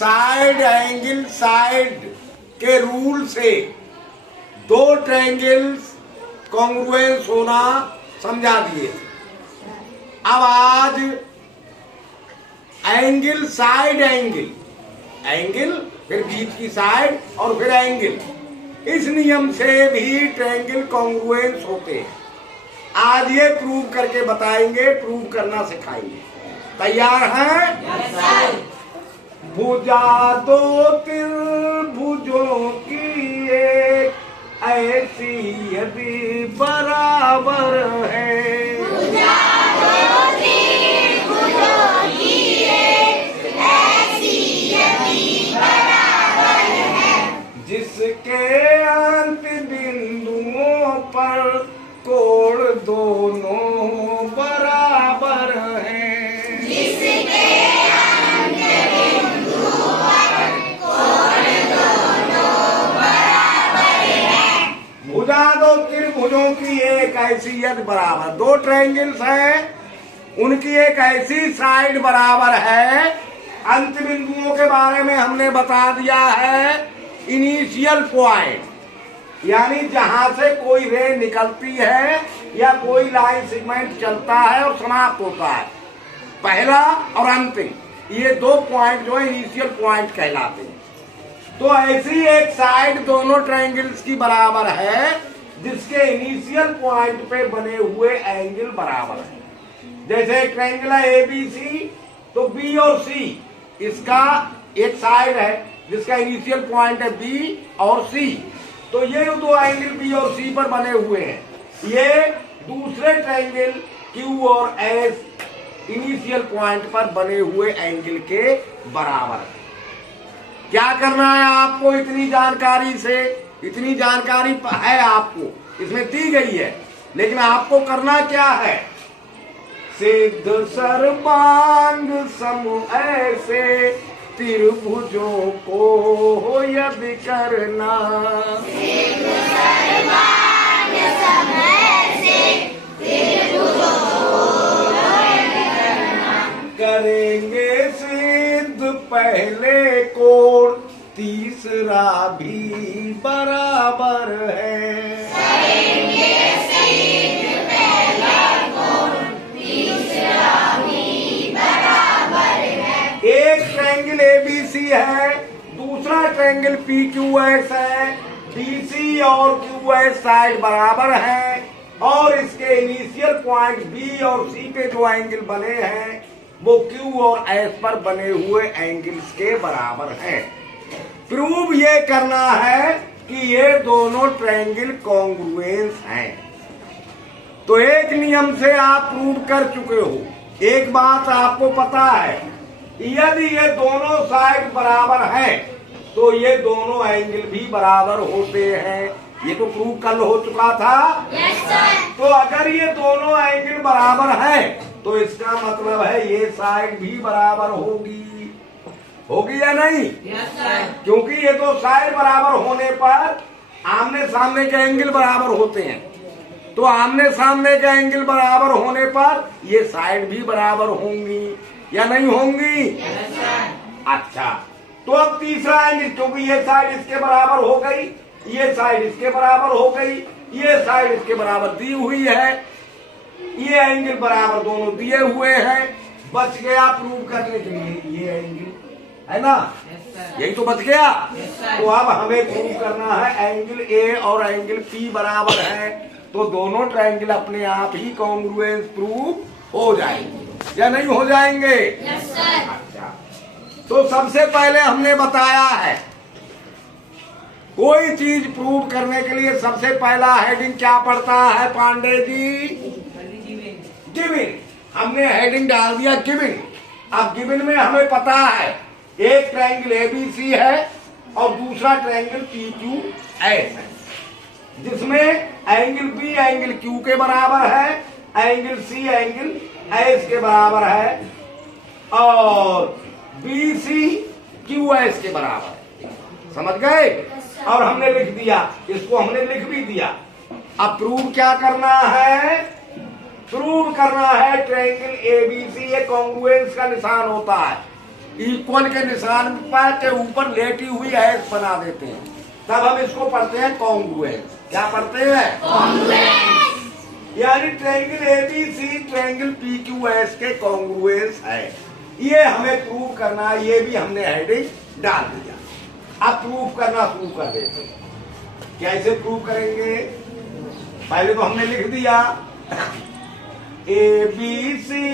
Side angle side के rule से दो ट्रायंगल्स कॉन्ग्रुएंस होना समझा दिए। अब आज एंगल साइड एंगल फिर बीच की साइड और फिर एंगल, इस नियम से भी ट्रायंगल कॉन्ग्रुएंस होते हैं। आज ये प्रूव करके बताएंगे, प्रूव करना सिखाएंगे। तैयार हैं? भुजा दो त्रिभुजों की एक ऐसी यदि बराबर है, भुजा दो त्रिभुजों की एक ऐसी यदि बराबर है, जिसके अंत बिंदुओं पर कोण दोनों बराबर हैं, जिसके अंत बिंदुओं पर कोण दोनों बराबर है। भुजा दो त्रिभुजों की एक ऐसी यदि बराबर, दो ट्रायंगल्स हैं, उनकी एक ऐसी साइड बराबर है। अंत बिंदुओं के बारे में हमने बता दिया है, इनिशियल पॉइंट यानी जहां से कोई रे निकलती है या कोई लाइन सेगमेंट चलता है और समाप्त होता है, पहला और अंतिम, ये दो पॉइंट जो है इनिशियल पॉइंट कहलाते हैं। तो ऐसी एक साइड दोनों ट्रायंगल्स की बराबर है जिसके इनिशियल पॉइंट पे बने हुए एंगल बराबर है। जैसे एक ट्रायंगल है ABC, तो B और C इसका एक साइड है जिसका इनिशियल पॉइंट है B और C, तो ये दो एंगल B और C पर बने हुए हैं। ये दूसरे ट्रायंगल Q और S इनिशियल पॉइंट पर बने हुए एंगल के बराबर है। क्या करना है आपको इतनी जानकारी से? इतनी जानकारी है आपको, इसमें दी गई है, लेकिन आपको करना क्या है? सिद्ध सर्वांग सम ऐसे त्रिभुजों को यदि करना, सिद्ध सर्वांग सम ऐसे त्रिभुजों को यदि करना, करेंगे सिद्ध पहले कोण तीसरा भी बराबर है, करेंगे सिद्ध पहला कोण तीसरा भी बराबर है। एक ट्रायंगल ABC है, दूसरा ट्रायंगल PQS है, BC और QS साइड बराबर है और इसके इनिशियल पॉइंट B और C पे जो एंगल बने हैं वो Q और S पर बने हुए एंगल्स के बराबर हैं। प्रूव ये करना है कि ये दोनों ट्रायंगल कॉन्ग्रुएंस हैं। तो एक नियम से आप प्रूव कर चुके हो। एक बात आपको पता है, यदि ये दोनों साइड बराबर हैं तो ये दोनों एंगल भी बराबर होते हैं। ये तो प्रूव कल हो चुका था। Yes sir. तो अगर ये दोनों एंगल बराबर हैं तो इसका मतलब है ये साइड भी बराबर होगी या नहीं? Yes sir. क्योंकि ये दो साइड बराबर होने पर आमने सामने के एंगल बराबर होते हैं, तो आमने सामने के एंगल बराबर होने पर ये साइड भी बराबर होंगी या नहीं होंगी? Yes sir. अच्छा, तो अब तीसरा एंगल, क्योंकि ये साइड इसके बराबर हो गई, ये साइड इसके बराबर हो गई, ये साइड इसके बराबर दी हुई है, ये एंगल बराबर दोनों दिए हुए हैं, बच गया प्रूव करने के लिए ये एंगल, है ना? यही तो बच गया। तो अब हमें प्रूव करना है एंगल ए और एंगल पी बराबर है, तो दोनों ट्रायंगल अपने आप ही कॉन्ग्रुएंस प्रूव हो जाएंगे या नहीं हो जाएंगे? Yes sir. अच्छा, तो सबसे पहले हमने बताया है कोई चीज प्रूव करने के लिए सबसे पहला हेडिंग क्या पड़ता है पांडे जी? गिविंग। हमने हेडिंग डाल दिया गिविंग। अब गिविंग में हमें पता है एक ट्रायंगल ABC है और दूसरा ट्रायंगल PQS है, जिसमें एंगल B एंगल Q के बराबर है, एंगल C एंगल S के बराबर है और BC QS के बराबर है। समझ गए? और हमने लिख दिया, इसको हमने लिख भी दिया। अब प्रूव क्या करना है? प्रूव करना है ट्रायंगल ABC, ये कॉन्ग्रुएंस का निशान होता है। इक्वल के निशान पर के ऊपर लेटी हुई एस बना देते हैं, तब हम इसको पढ़ते हैं कॉन्ग्रुएंस। क्या पढ़ते हैं? कॉन्ग्रुएंस। यानी ट्रायंगल एबीसी ट्रायंगल पीक्यूएस के कॉन्ग्रुएंस है। ये हमें प्रूव करना है, ये भी हमने हेडिंग डाल दिया। अब प्रूव करना शुरू कर देते हैं। कैसे प्रूव करेंगे? पहले तो हमने लिख दिया A B C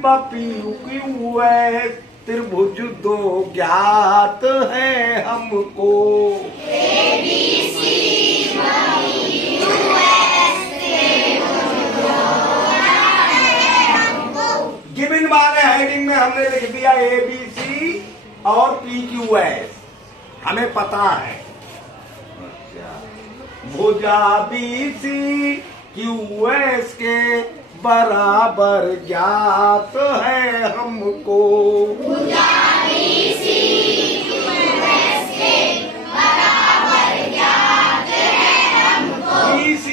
P Q S त्रिभुज दो ज्ञात है हमको। गिवन वाले हेडिंग में हमने लिख दिया ए बी सी और पी क्यू एस, हमें पता है। भुजा बी सी क्यू एस के बराबर ज्ञात है हमको। BC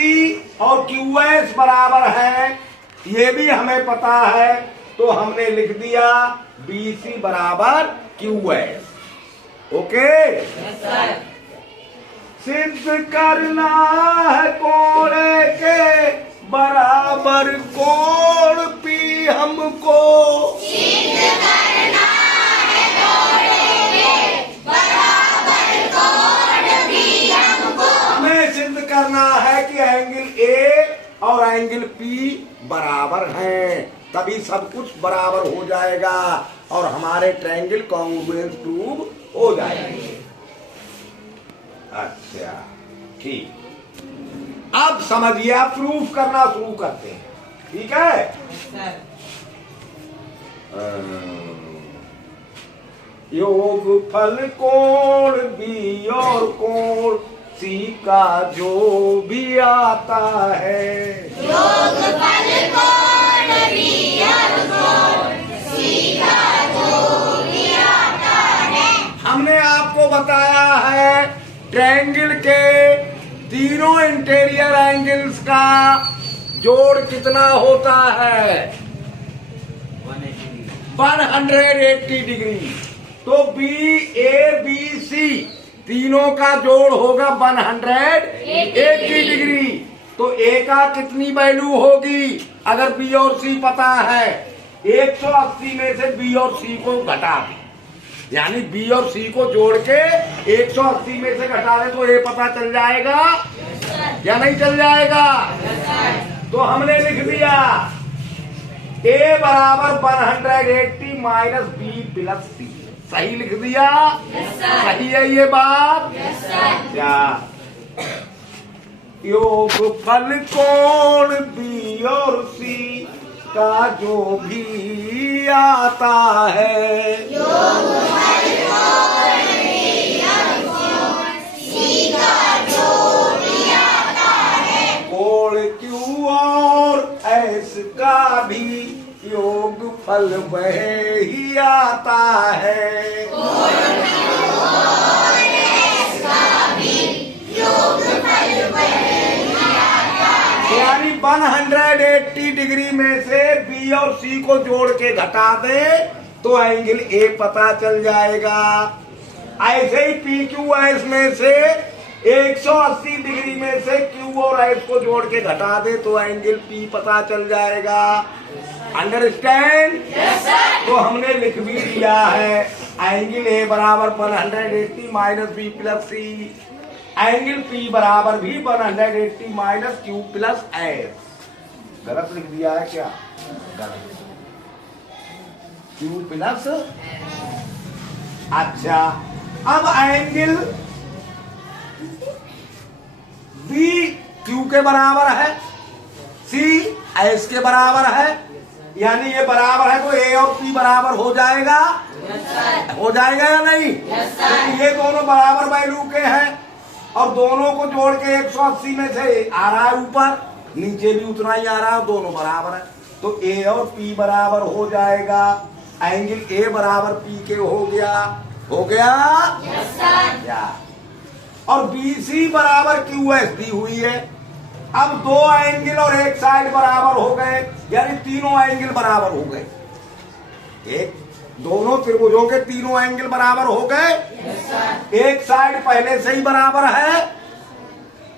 और QS बराबर है, ये भी हमें पता है, तो हमने लिख दिया BC बराबर QS। ओके, सिद्ध करना है कोण के बराबर कोण पी हमको। हमें सिद्ध करना है कि एंगल ए और एंगल पी बराबर हैं, तभी सब कुछ बराबर हो जाएगा और हमारे ट्रायंगल कॉन्ग्रुएंस प्रूव हो जाएंगे। अच्छा, ठीक। अब समझिए, आप प्रूफ करना शुरू करते हैं। ठीक है? योग फल कोण बी और कोण सी का जो भी आता है। योग फल कोण बी और कोण सी का जो भी आता है। हमने आपको बताया है ट्रायंगल के तीनों इंटीरियर एंगल्स का जोड़ कितना होता है? 180 डिग्री। तो बी ए बी सी तीनों का जोड़ होगा 180 डिग्री। तो ए का कितनी वैल्यू होगी? अगर बी और सी पता है, 180 में से बी और सी को घटा दें, यानी बी और सी को जोड़ के 180 में से घटा दें तो ए पता चल जाएगा या नहीं चल जाएगा? तो हमने लिख दिया ए बराबर 180 माइनस बी प्लस सी। सही लिख दिया? सही है ये बात? क्या योग फल कोण बी और सी का जो भी आता है। योग फल कोण बी और कोण सी का जो भी आता है। कोण क्यू और एस का भी योग फल वह ही आता है। कोण क्यू और एस का भी योग फल वह ही आता है। यानी 180 डिग्री में से बी और सी को जोड़ के घटा दे तो एंगल ए पता चल जाएगा। ऐसे ही पी क्यू एस में से 180 डिग्री में से क्यू और एस को जोड़ के घटा दे तो एंगल पी पता चल जाएगा। अंडरस्टैंड? तो हमने लिख भी दिया है एंगल ए बराबर 180 माइनस बी प्लस सी, एंगल पी बराबर भी 180 माइनस क्यू प्लस एस। गलत लिख दिया है क्या? गलत। Q plus. अच्छा, अब एंगल बी क्यू के बराबर है, सी एस के बराबर है, यानी ये बराबर है तो ए और पी बराबर हो जाएगा। हो जाएगा या नहीं? तो ये दोनों बराबर वैल्यू के हैं और दोनों को जोड़ के 180 में से आ रहा है ऊपर, नीचे भी उतना ही आ रहा है, दोनों बराबर है तो ए और पी बराबर हो जाएगा। एंगल ए बराबर पी के हो गया। हो गया? या। और बी सी बराबर क्यू एस दी हुई है। अब दो एंगल और एक साइड बराबर हो गए, यानी तीनों एंगल बराबर हो गए। एक दोनों त्रिभुजों के तीनों एंगल बराबर हो गए। एक साइड पहले से ही बराबर है,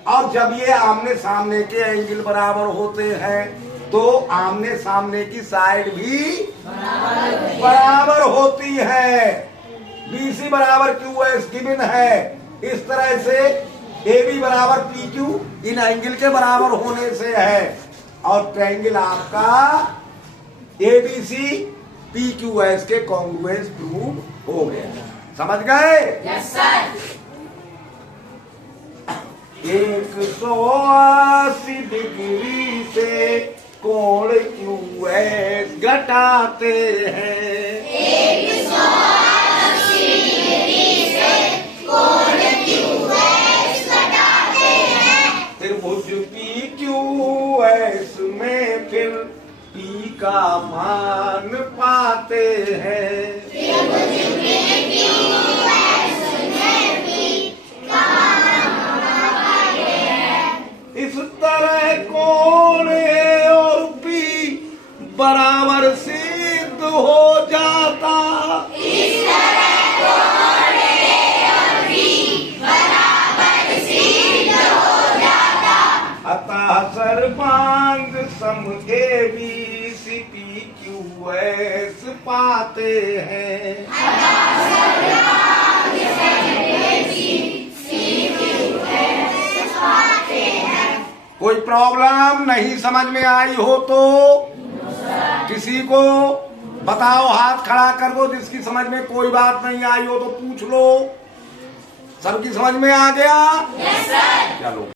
और जब ये आमने सामने के एंगल बराबर होते हैं तो आमने सामने की साइड भी बराबर होती है। BC बराबर QS गिवन है। इस तरह से AB बराबर PQ इन एंगल के बराबर होने से है, और ट्रायंगल आपका ABC PQS के कॉन्ग्रुएंस प्रूव हो गया। समझ गए? Yes sir. 180 डिग्री से कोण QS घटाते हैं। 180 डिग्री से कोण QS घटाते हैं। त्रिभुज PQS में फिर P का मान पाते हैं। त्रिभुज PQS में P का मान पाते हैं। इस तरह कोण A और P बराबर सिद्ध हो जाता। इस तरह कोण A और B बराबर सिद्ध हो जाता। अतः सर्वांग सम ABC PQS पाते हैं। कोई प्रॉब्लम नहीं समझ में आई हो तो किसी को बताओ, हाथ खड़ा कर दो। जिसकी समझ में कोई बात नहीं आई हो तो पूछ लो। सबकी समझ में आ गया? Yes sir. चलो।